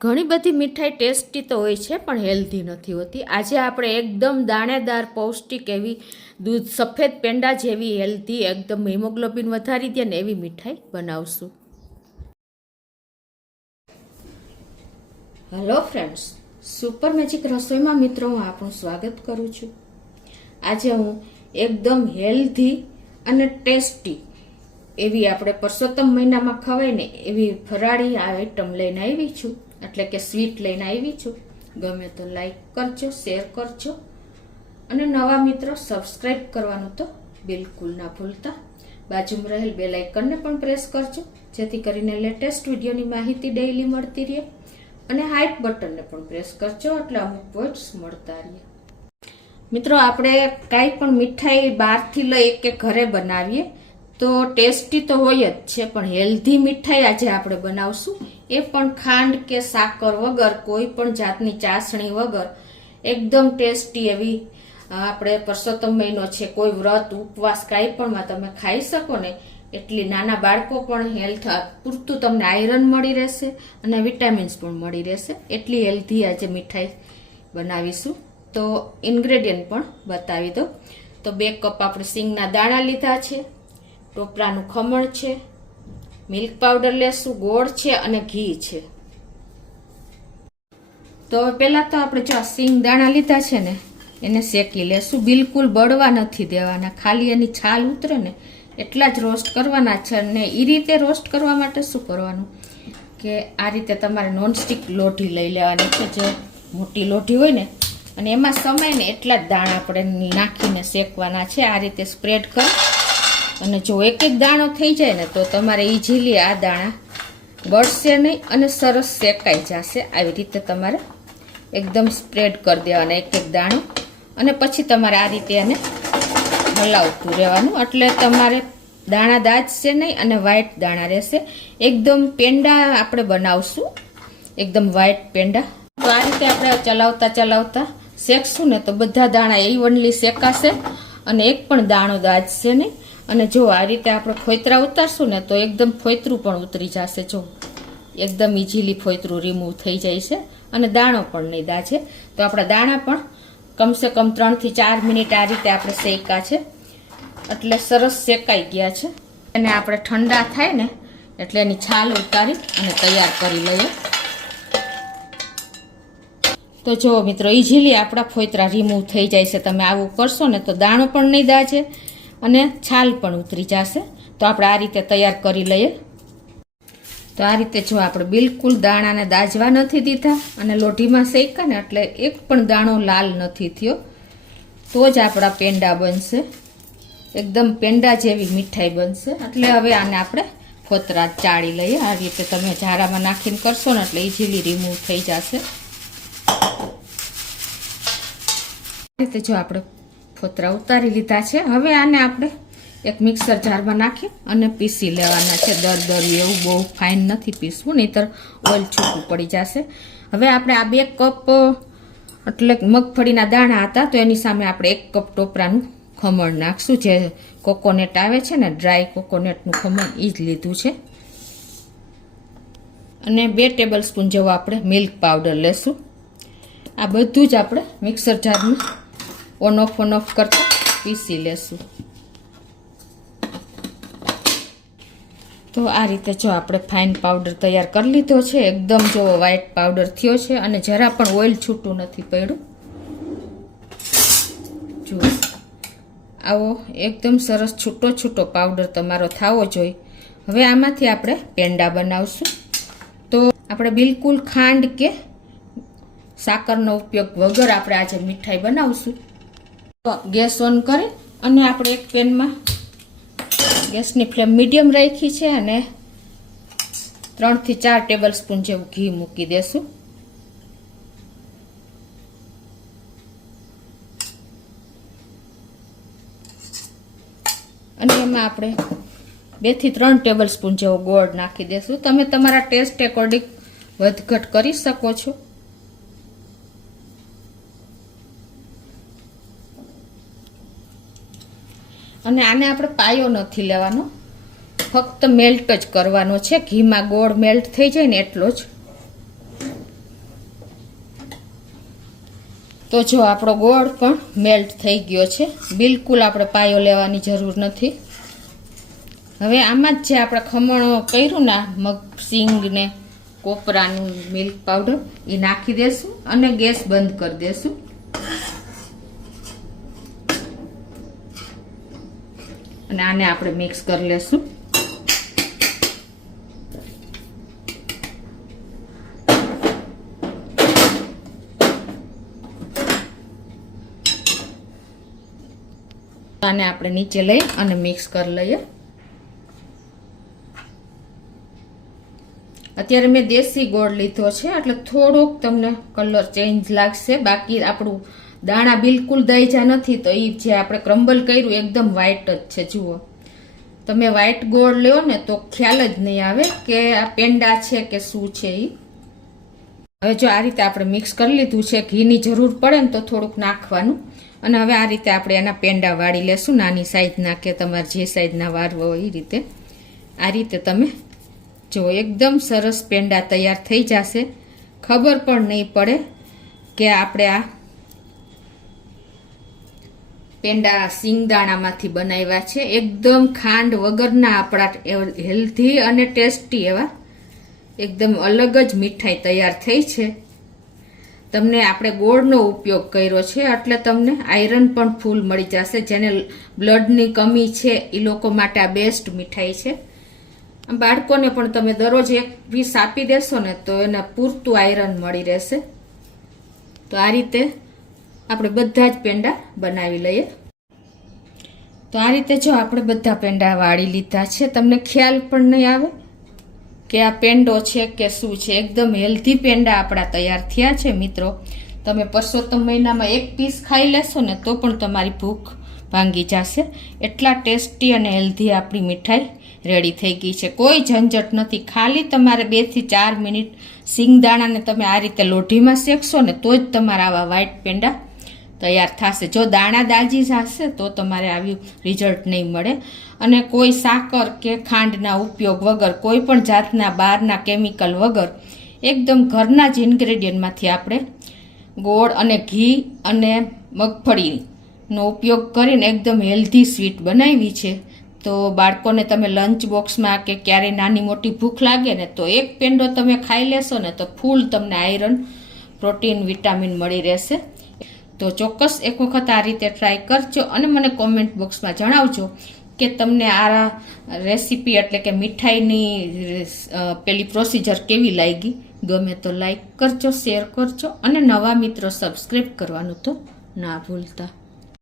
ઘણી બધી મીઠાઈ ટેસ્ટી તો હોય છે પણ હેલ્ધી નથી હોતી. આજે આપણે એકદમ દાણેદાર પૌષ્ટિક એવી દૂધ સફેદ પેંડા જેવી હેલ્ધી એકદમ હિમોગ્લોબિન વધારી દે ને એવી મીઠાઈ બનાવશું. હેલો ફ્રેન્ડ્સ, સુપર મેજિક રસોઈમાં મિત્રો હું આપણું સ્વાગત કરું છું. આજે હું એકદમ હેલ્ધી અને ટેસ્ટી એવી આપણે પરસોત્તમ મહિનામાં ખવાય ને એવી ફરાળી આઈટમ લઈને આવી છું, એટલે કે સ્વીટ લઈને આવી છું. ગમે તો લાઈક કરજો, શેર કરજો અને નવા મિત્રો સબસ્ક્રાઈબ કરવાનું તો બિલકુલ ના ભૂલતા. બાજુમાં રહેલ બેલ આઇકનને પણ પ્રેસ કરજો, જેથી કરીને લેટેસ્ટ વિડીયોની માહિતી ડેઈલી મળતી રહે. અને હાઈટ બટનને પણ પ્રેસ કરજો, એટલે અમુક પોઈન્ટ્સ મળતા રહે. મિત્રો, આપણે કાંઈ પણ મીઠાઈ બહારથી લઈ કે ઘરે બનાવીએ તો ટેસ્ટી તો હોય જ છે, પણ હેલ્ધી મીઠાઈ આજે આપણે બનાવશું. એ પણ ખાંડ કે સાકર વગર, કોઈ પણ જાતની ચાસણી વગર, એકદમ ટેસ્ટી એવી. આપણે પરસોત્તમ મહિનો છે, કોઈ વ્રત ઉપવાસ કાંઈ પણમાં તમે ખાઈ શકો ને એટલી. નાના બાળકો પણ હેલ્થ પૂરતું તમને આયરન મળી રહેશે અને વિટામિન્સ પણ મળી રહેશે. એટલી હેલ્ધી આજે મીઠાઈ બનાવીશું. તો ઇન્ગ્રેડિયન્ટ પણ બતાવી દો. તો 2 કપ આપણે સિંગના દાણા લીધા છે, ટોપરાનું ખમણ છે, મિલ્ક પાવડર લેશું, ગોળ છે અને ઘી છે. તો પહેલા તો આપણે જો સિંગ દાણા લીધા છે ને એને શેકી લેશું. બિલકુલ બળવા નથી દેવાના, ખાલી એની છાલ ઉતરે ને એટલા જ રોસ્ટ કરવાના છે. અને એ રીતે રોસ્ટ કરવા માટે શું કરવાનું કે આ રીતે તમારે નોનસ્ટિક લોઢી લઈ લેવાની છે, જે મોટી લોઢી હોય ને, અને એમાં સમાય ને એટલા જ દાણા આપણે નાખીને શેકવાના છે. આ રીતે સ્પ્રેડ કરી, અને જો એક એક દાણો થઈ જાય ને તો તમારે ઇઝીલી આ દાણા બળશે નહીં અને સરસ શેકાઈ જશે. આવી રીતે તમારે એકદમ સ્પ્રેડ કરી દેવાના એક એક દાણો, અને પછી તમારે આ રીતે એને હલાવતું રહેવાનું, એટલે તમારે દાણા દાજશે નહીં અને વ્હાઈટ દાણા રહેશે. એકદમ પેંડા આપણે બનાવશું, એકદમ વ્હાઈટ પેંડા. તો આ રીતે આપણે ચલાવતા ચલાવતા શેકશું ને તો બધા દાણા ઇવનલી શેકાશે અને એક પણ દાણો દાજશે નહીં. અને જો આ રીતે આપણે ફોતરા ઉતારશું ને તો એકદમ ફોતરું પણ ઉતરી જશે. જો એકદમ ઇઝીલી ફોતરું રિમૂવ થઈ જાય છે અને દાણો પણ નહીં દાજે. તો આપણા દાણા પણ કમસે કમ 3 થી 4 મિનિટ આ રીતે આપણે શેકા છે, એટલે સરસ શેકાઈ ગયા છે. અને આપણે ઠંડા થાય ને એટલે એની છાલ ઉતારી અને તૈયાર કરી લઈએ. તો જો મિત્રો, ઇઝીલી આપણા ફોતરા રિમૂવ થઈ જાય છે. તમે આવું કરશો ને તો દાણો પણ નહીં દાજે અને છાલ પણ ઉતરી જશે. તો આપણે આ રીતે તૈયાર કરી લઈએ. તો આ રીતે જો આપણે બિલકુલ દાણાને દાજવા નથી દીધા અને લોઢીમાં શેકા ને એટલે એક પણ દાણો લાલ નથી થયો, તો જ આપણા પેંડા બનશે. એકદમ પેંડા જેવી મીઠાઈ બનશે. એટલે હવે આને આપણે ફોતરા ચાળી લઈએ. આ રીતે તમે ઝારામાં નાખીને કરશો ને એટલે ઇઝીલી રિમૂવ થઈ જશે. આ રીતે જો આપણે ફોતરા ઉતારી લીધા છે. હવે આને આપણે એક મિક્સર જારમાં નાખી અને પીસી લેવાના છે. દરદરું એવું બહુ ફાઇન નથી પીસવું, નહીંતર ઓઇલ છૂટું પડી જશે. હવે આપણે આ 2 કપ એટલે મગફળીના દાણા હતા, તો એની સામે આપણે 1 કપ ટોપરાનું ખમણ નાખશું. જે કોકોનટ આવે છે ને, ડ્રાય કોકોનટનું ખમણ એ જ લીધું છે. અને 2 ટેબલ સ્પૂન જેવો આપણે મિલ્ક પાવડર લેશું. આ બધું જ આપણે મિક્સર જારમાં ઓન ઓફ કરતા પીસી લેશું. તો આ રીતે જો આપણે ફાઇન પાવડર તૈયાર કરી લીધો છે. એકદમ જો વ્હાઈટ પાવડર થયો છે અને જરા પણ ઓઇલ છૂટું નથી પડ્યું. જો આવો એકદમ સરસ છૂટો છૂટો પાવડર તમારો થવો જોઈએ. હવે આમાંથી આપણે પેંડા બનાવશું. તો આપણે બિલકુલ ખાંડ કે સાકરનો ઉપયોગ વગર આપણે આજે મીઠાઈ બનાવશું. ગેસ ઓન કરી અને આપણે એક પેનમાં ગેસની ફ્લેમ મીડિયમ રાખી છે અને 3 થી 4 ટેબલ સ્પૂન જેવું ઘી મૂકી દેશું. અને એમાં આપણે 2 થી 3 ટેબલ સ્પૂન જેવો ગોળ નાખી દેશું. તમે તમારા ટેસ્ટ એકોર્ડિંગ વધઘટ કરી શકો છો. અને આને આપણે પાયો નથી લેવાનો, ફક્ત મેલ્ટ જ કરવાનો છે. ઘીમાં ગોળ મેલ્ટ થઈ જાય ને એટલો જ. તો જો આપણો ગોળ પણ મેલ્ટ થઈ ગયો છે, બિલકુલ આપણે પાયો લેવાની જરૂર નથી. હવે આમાં જ જે આપણે ખમણ કર્યું ને મગ સિંગ ને કોપરાનું મિલ્ક પાવડર એ નાખી દેશું અને ગેસ બંધ કરી દેશું. અને આને આપણે મિક્સ કરી લેશું. આને આપણે નીચે લઈ અને મિક્સ કરી લઈએ. અત્યારે મેં દેશી ગોળ લીધો છે એટલે થોડોક તમને કલર ચેન્જ લાગશે, બાકી આપણું દાણા બિલકુલ દઈજા નથી. તો એ જે આપણે ક્રમ્બલ કર્યું એકદમ વ્હાઈટ જ છે. જુઓ, તમે વ્હાઈટ ગોળ લ્યો ને તો ખ્યાલ જ નહીં આવે કે આ પેંડા છે કે શું છે. એ હવે જો આ રીતે આપણે મિક્સ કરી લીધું છે. ઘીની જરૂર પડે ને તો થોડુંક નાખવાનું. અને હવે આ રીતે આપણે એના પેંડા વાળી લેશું, નાની સાઈઝના કે તમારે જે સાઈઝના વાળવા હોય એ રીતે. આ રીતે તમે જો એકદમ સરસ પેંડા તૈયાર થઈ જશે. ખબર પણ નહીં પડે કે આપણે આ પેંડા સિંગદાણામાંથી બનાવ્યા છે. એકદમ ખાંડ વગરના આપણા હેલ્ધી અને ટેસ્ટી એવા એકદમ અલગ જ મીઠાઈ તૈયાર થઈ છે. તમને આપણે ગોળનો ઉપયોગ કર્યો છે એટલે તમને આયરન પણ ફૂલ મળી જશે. જેને બ્લડની કમી છે એ લોકો માટે આ બેસ્ટ મીઠાઈ છે. બાળકોને પણ તમે દરરોજ એક પીસ આપી દેશો ને તો એને પૂરતું આયરન મળી રહેશે. તો આ રીતે આપણે બધા જ પેંડા બનાવી લઈએ. તો આ રીતે જો આપણે બધા પેંડા વાળી લીધા છે. તમને ખ્યાલ પણ નહીં આવે કે આ પેંડો છે કે શું છે. એકદમ હેલ્ધી પેંડા આપણા તૈયાર થયા છે. મિત્રો, તમે પરસોત્તમ મહિનામાં એક પીસ ખાઈ લેશો ને તો પણ તમારી ભૂખ ભાંગી જશે. એટલા ટેસ્ટી અને હેલ્ધી આપણી મીઠાઈ રેડી થઈ ગઈ છે. કોઈ ઝંઝટ નથી. ખાલી તમારે 2 થી 4 મિનિટ સિંગદાણાને તમે આ રીતે લોઢીમાં શેકશો ને તો જ તમારા આવા વ્હાઈટ પેંડા તૈયાર થશે. જો દાણા દાજી જશે તો તમારે આવી રિઝલ્ટ નહીં મળે. અને કોઈ સાકર કે ખાંડના ઉપયોગ વગર, કોઈ પણ જાતના બહારના કેમિકલ વગર એકદમ ઘરના જ ઇન્ગ્રેડિયન્ટમાંથી આપણે ગોળ અને ઘી અને મગફળીનો ઉપયોગ કરીને એકદમ હેલ્ધી સ્વીટ બનાવી છે. તો બાળકોને તમે લંચ બોક્સમાં કે ક્યારેય નાની મોટી ભૂખ લાગે ને તો એક પેંડો તમે ખાઈ લેશો ને તો ફૂલ તમને આયરન, પ્રોટીન, વિટામિન મળી રહેશે. તો ચોક્કસ એક વખત આ રીતે ટ્રાય કરજો અને મને કોમેન્ટ બોક્સમાં જણાવજો કે તમને આ રેસીપી એટલે કે મીઠાઈની પેલી પ્રોસિજર કેવી લાગી. ગમે તો લાઈક કરજો, શેર કરજો અને નવા મિત્રો સબસ્ક્રાઈબ કરવાનું તો ના ભૂલતા.